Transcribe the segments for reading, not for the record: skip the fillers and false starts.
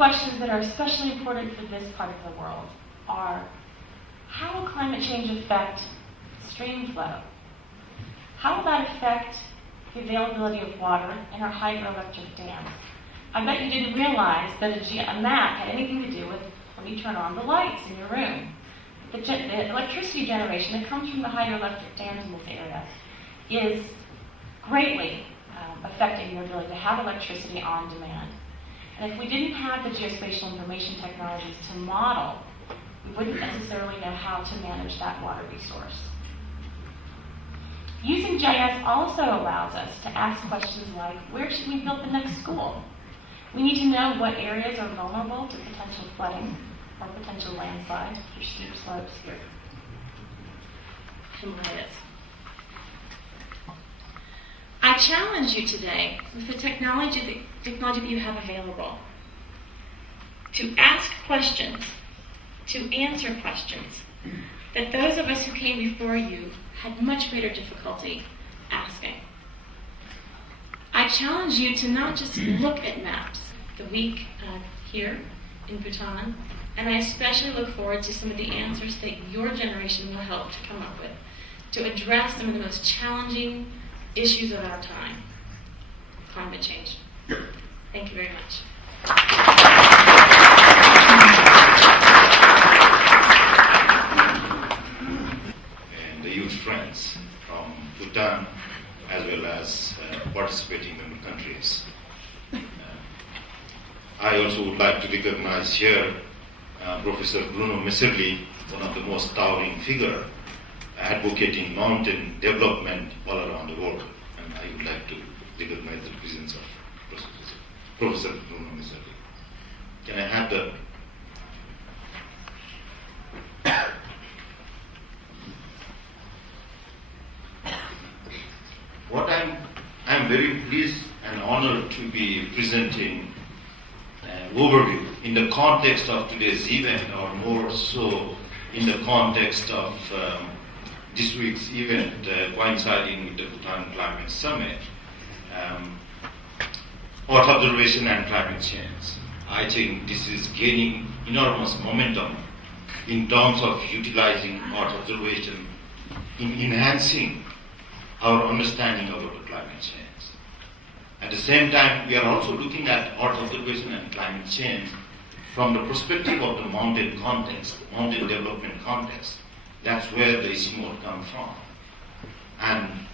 questions that are especially important for this part of the world are, how will climate change affect stream flow? How will that affect the availability of water in our hydroelectric dams? I bet you didn't realize that a map had anything to do with when you turn on the lights in your room. The electricity generation that comes from the hydroelectric dams in this area is greatly affecting your ability to have electricity on demand. And if we didn't have the geospatial information technologies to model, we wouldn't necessarily know how to manage that water resource. Using GIS also allows us to ask questions like, where should we build the next school? We need to know what areas are vulnerable to potential flooding or potential landslides through steep slopes here. Himalayas. I challenge you today with the technology that you have available to ask questions, to answer questions that those of us who came before you had much greater difficulty asking. I challenge you to not just look at maps the week here in Bhutan, and I especially look forward to some of the answers that your generation will help to come up with to address some of the most challenging issues of our time, climate change. Thank you very much. And the youth friends from Bhutan, as well as participating in the countries. I also would like to recognize here Professor Bruno Messerli, one of the most towering figure advocating mountain development all around the world. And I would like to recognize the presence of Professor Bruno Messerli. Can I have the... I'm very pleased and honored to be presenting an overview in the context of today's event, or more so in the context of this week's event coinciding with the Bhutan Climate Summit, Earth observation and climate change. I think this is gaining enormous momentum in terms of utilizing Earth observation in enhancing our understanding about the climate change. At the same time, we are also looking at Earth observation and climate change from the perspective of the mountain context, mountain development context. That's where the ICIMOD comes from. And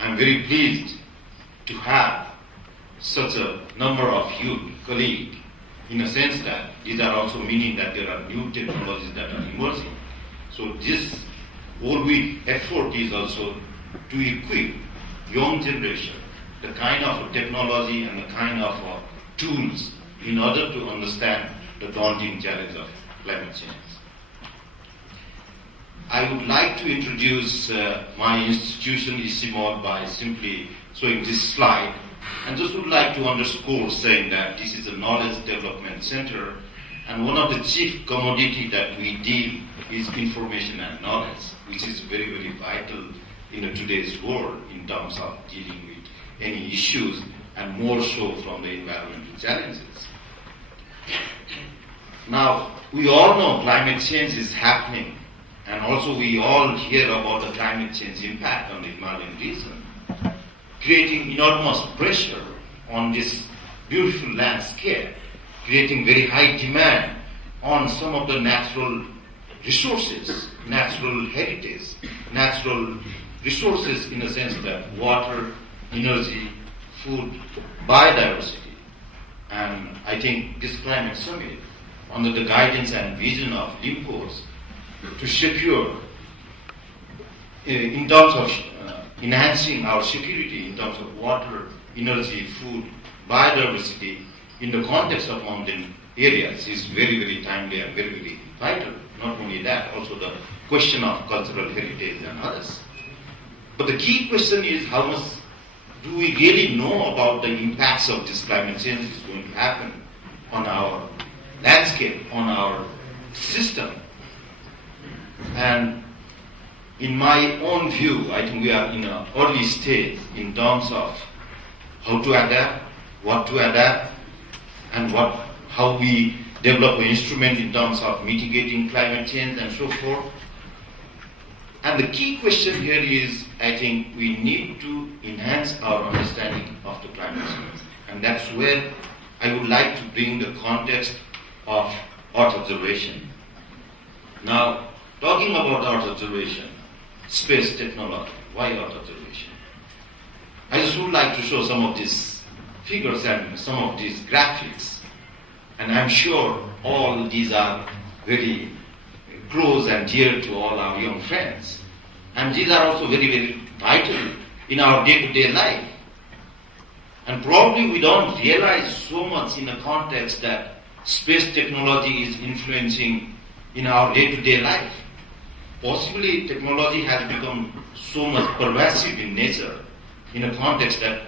I'm very pleased to have such a number of you colleagues, in a sense that these are also meaning that there are new technologies that are emerging. So this whole week effort is also to equip young generation the kind of technology and the kind of tools in order to understand the daunting challenge of climate change. I would like to introduce my institution, ICIMOD, by simply showing this slide. And just would like to underscore saying that this is a knowledge development center, and one of the chief commodity that we deal is information and knowledge, which is very, very vital in today's world in terms of dealing with any issues, and more so from the environmental challenges. Now, we all know climate change is happening, and also we all hear about the climate change impact on the Himalayan region, creating enormous pressure on this beautiful landscape, creating very high demand on some of the natural resources, natural heritage, natural resources in the sense that water, energy, food, biodiversity. And I think this climate summit, under the guidance and vision of Limpos, to secure, in terms of enhancing our security in terms of water, energy, food, biodiversity in the context of mountain areas is very, very timely and very, very vital. Not only that, also the question of cultural heritage and others. But the key question is, how much do we really know about the impacts of this climate change is going to happen on our landscape, on our system? And in my own view, I think we are in an early stage in terms of how to adapt, what to adapt, and how we develop an instrument in terms of mitigating climate change and so forth. And the key question here is, I think we need to enhance our understanding of the climate change. And that's where I would like to bring the context of Earth observation. Now, talking about Earth observation, space technology, why Earth observation? I just would like to show some of these figures and some of these graphics. And I'm sure all these are very close and dear to all our young friends. And these are also very, very vital in our day-to-day life. And probably we don't realize so much in the context that space technology is influencing in our day-to-day life. Possibly technology has become so much pervasive in nature in a context that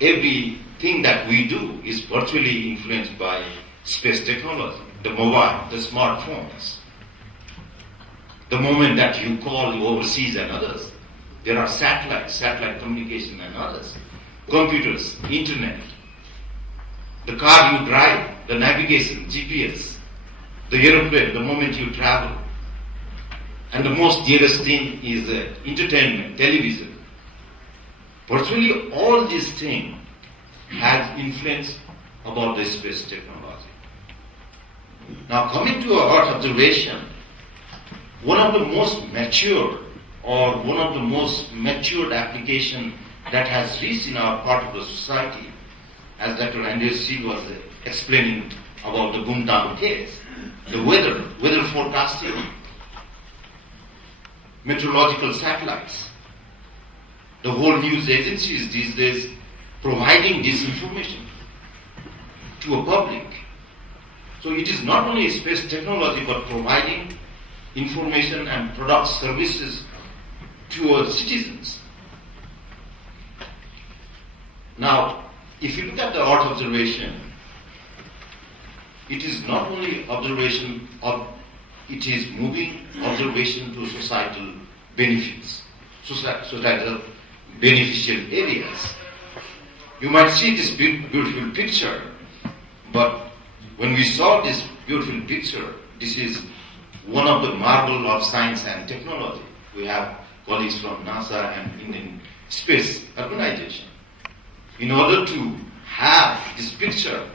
everything that we do is virtually influenced by space technology, the mobile, the smartphones. The moment that you call overseas and others, there are satellites, satellite communication and others, computers, internet, the car you drive, the navigation, GPS, the aeroplane, the moment you travel. And the most dearest thing is entertainment, television. Virtually all these things have influence about the space technology. Now coming to our Earth observation, one of the most mature or one of the most matured application that has reached in our part of the society, as Dr. Andreas was explaining about the Bhutan case, the weather forecasting, meteorological satellites, the whole news agencies these days providing this information to a public. So it is not only space technology but providing information and product services to our citizens. Now, if you look at the Earth observation, it is not only observation of, it is moving observation to societal benefits, societal beneficial areas. You might see this beautiful picture, but when we saw this beautiful picture, this is one of the marvel of science and technology. We have colleagues from NASA and Indian Space Organization. In order to have this picture,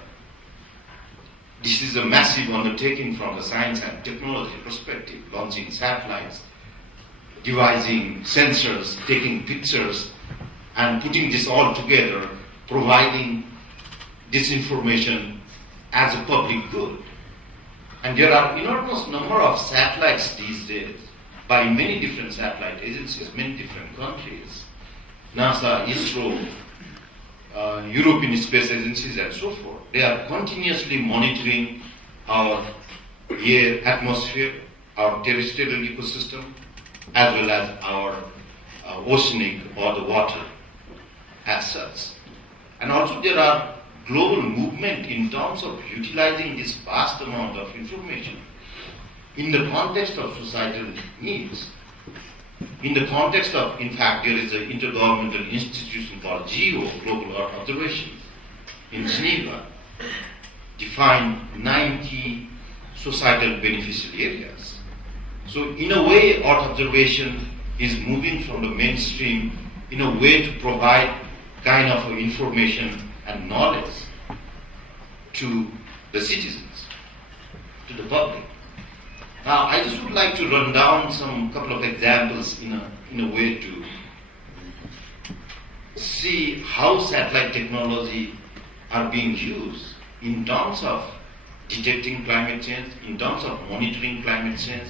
this is a massive undertaking from the science and technology perspective, launching satellites, devising sensors, taking pictures, and putting this all together, providing this information as a public good. And there are enormous number of satellites these days by many different satellite agencies, many different countries, NASA, ISRO, European space agencies and so forth. They are continuously monitoring our air, atmosphere, our terrestrial ecosystem, as well as our oceanic or the water as such. And also there are global movement in terms of utilizing this vast amount of information in the context of societal needs. In the context of, in fact, there is an intergovernmental institution called GEO, Global Earth Observation, in Geneva, defined 90 societal beneficial areas. So in a way, Earth observation is moving from the mainstream in a way to provide kind of information and knowledge to the citizens, to the public. Now, I just would like to run down some couple of examples in a way to see how satellite technology are being used in terms of detecting climate change, in terms of monitoring climate change.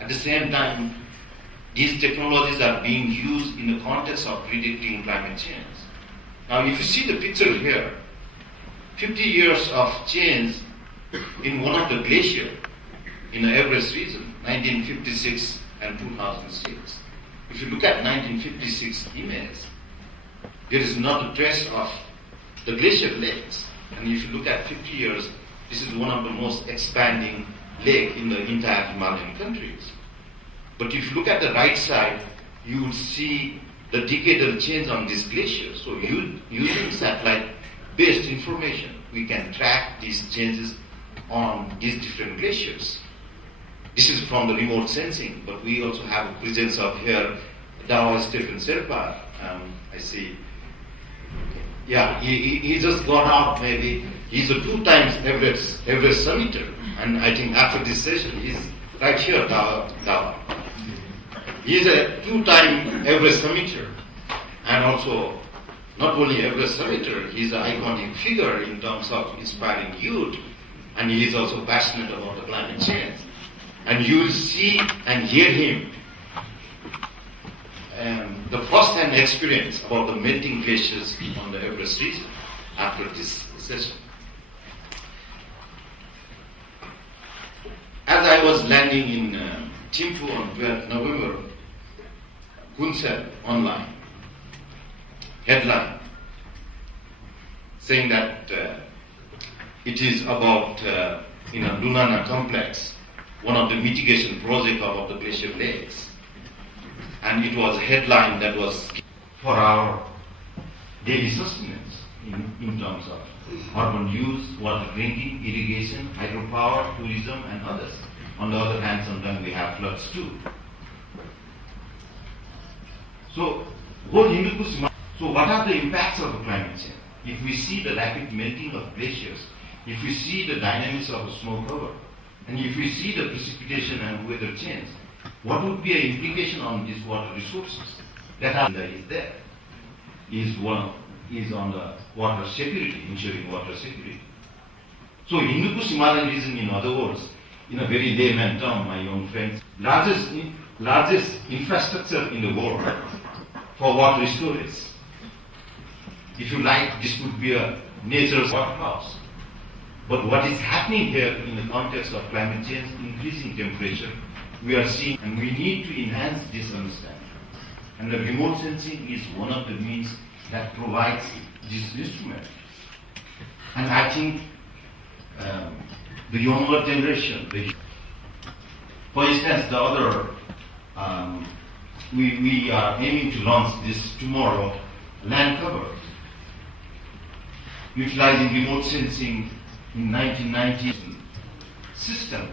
At the same time, these technologies are being used in the context of predicting climate change. Now, if you see the picture here, 50 years of change in one of the glaciers in the Everest region, 1956 and 2006. If you look at 1956 image, there is not a trace of the glacier lakes. And if you look at 50 years, this is one of the most expanding lake in the entire Himalayan countries. But if you look at the right side, you will see the decadal change on this glacier. So using satellite-based information, we can track these changes on these different glaciers. This is from the remote sensing, but we also have a presence of here, Dao Stephen Serpa. I see. Yeah, he just got out maybe. He's a 2 times Everest summiter, and I think after this session, he's right here, Dao. He's a 2-time Everest summiter, and also not only Everest summiter, he's an iconic figure in terms of inspiring youth, and he is also passionate about the climate change. And you will see and hear him the first-hand experience about the melting glaciers on the Everest region after this session. As I was landing in Thimphu on 12th November, Kun said online, headline, saying that it is about, in a Lunana complex, one of the mitigation projects of the glacier lakes. And it was a headline that was for our daily sustenance in terms of urban use, water drinking, irrigation, hydropower, tourism, and others. On the other hand, sometimes we have floods too. So, so what are the impacts of the climate change? If we see the rapid melting of glaciers, if we see the dynamics of the snow cover, and if we see the precipitation and weather change, what would be an implication on these water resources? That is there. Is on the water security, ensuring water security. So Hindu-Kush Himalayan region, in other words, in a very layman term, my young friends, largest infrastructure in the world for water storage. If you like, this would be a nature's waterhouse. But what is happening here in the context of climate change, increasing temperature, we are seeing, and we need to enhance this understanding. And the remote sensing is one of the means that provides this instrument. And I think the younger generation, for instance, the other, we are aiming to launch this tomorrow, land cover, utilizing remote sensing in 1990s system,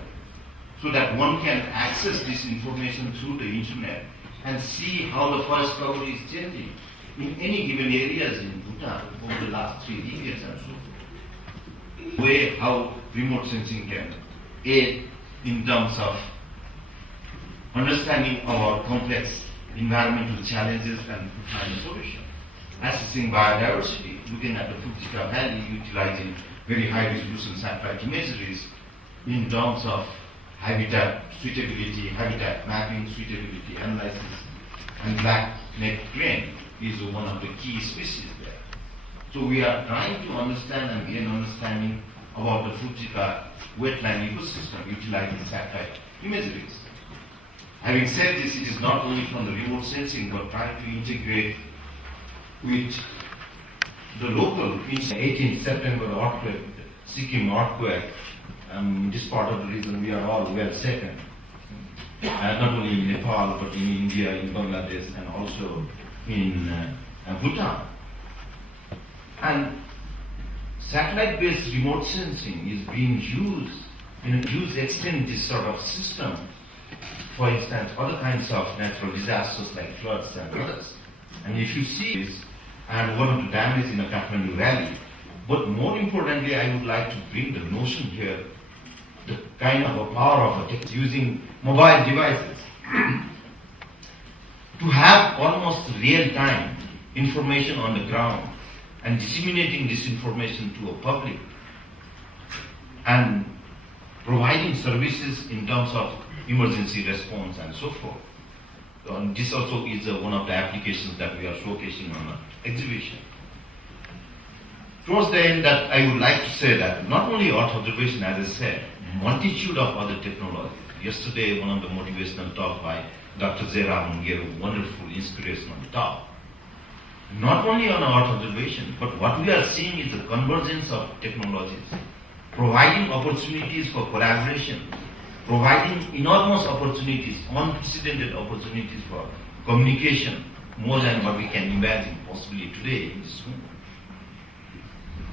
so that one can access this information through the internet and see how the forest cover is changing in any given areas in Bhutan over the last 3 decades and so forth. How remote sensing can aid in terms of understanding our complex environmental challenges and finding solutions. Assessing biodiversity, looking at the Fujica Valley, utilizing very high resolution satellite imageries in terms of habitat suitability, habitat mapping, suitability analysis, and black-necked crane is one of the key species there. So we are trying to understand and gain understanding about the Fujica wetland ecosystem utilizing satellite imageries. Having said this, it is not only from the remote sensing, but trying to integrate with the local. 18th September earthquake, Sikkim earthquake. This part of the region we are all well shaken. Not only in Nepal, but in India, in Bangladesh, and also in Bhutan. And satellite-based remote sensing is being used in a huge extent, this sort of system. For instance, other kinds of natural disasters like floods and others. And if you see this, and one of the damage in the Kathmandu Valley, but more importantly, I would like to bring the notion here, the kind of a power of a using mobile devices to have almost real-time information on the ground and disseminating this information to a public and providing services in terms of emergency response and so forth. This also is one of the applications that we are showcasing on the exhibition. Towards the end, that I would like to say that not only Earth observation, as I said, multitude of other technologies. Yesterday, one of the motivational talk by Dr. Jairam gave a wonderful inspirational talk. Not only on Earth observation, but what we are seeing is the convergence of technologies, providing opportunities for collaboration, providing enormous opportunities, unprecedented opportunities for communication, more than what we can imagine possibly today in this room.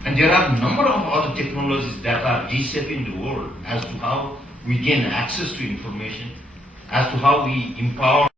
And And there are a number of other technologies that are reshaping the world as to how we gain access to information, as to how we empower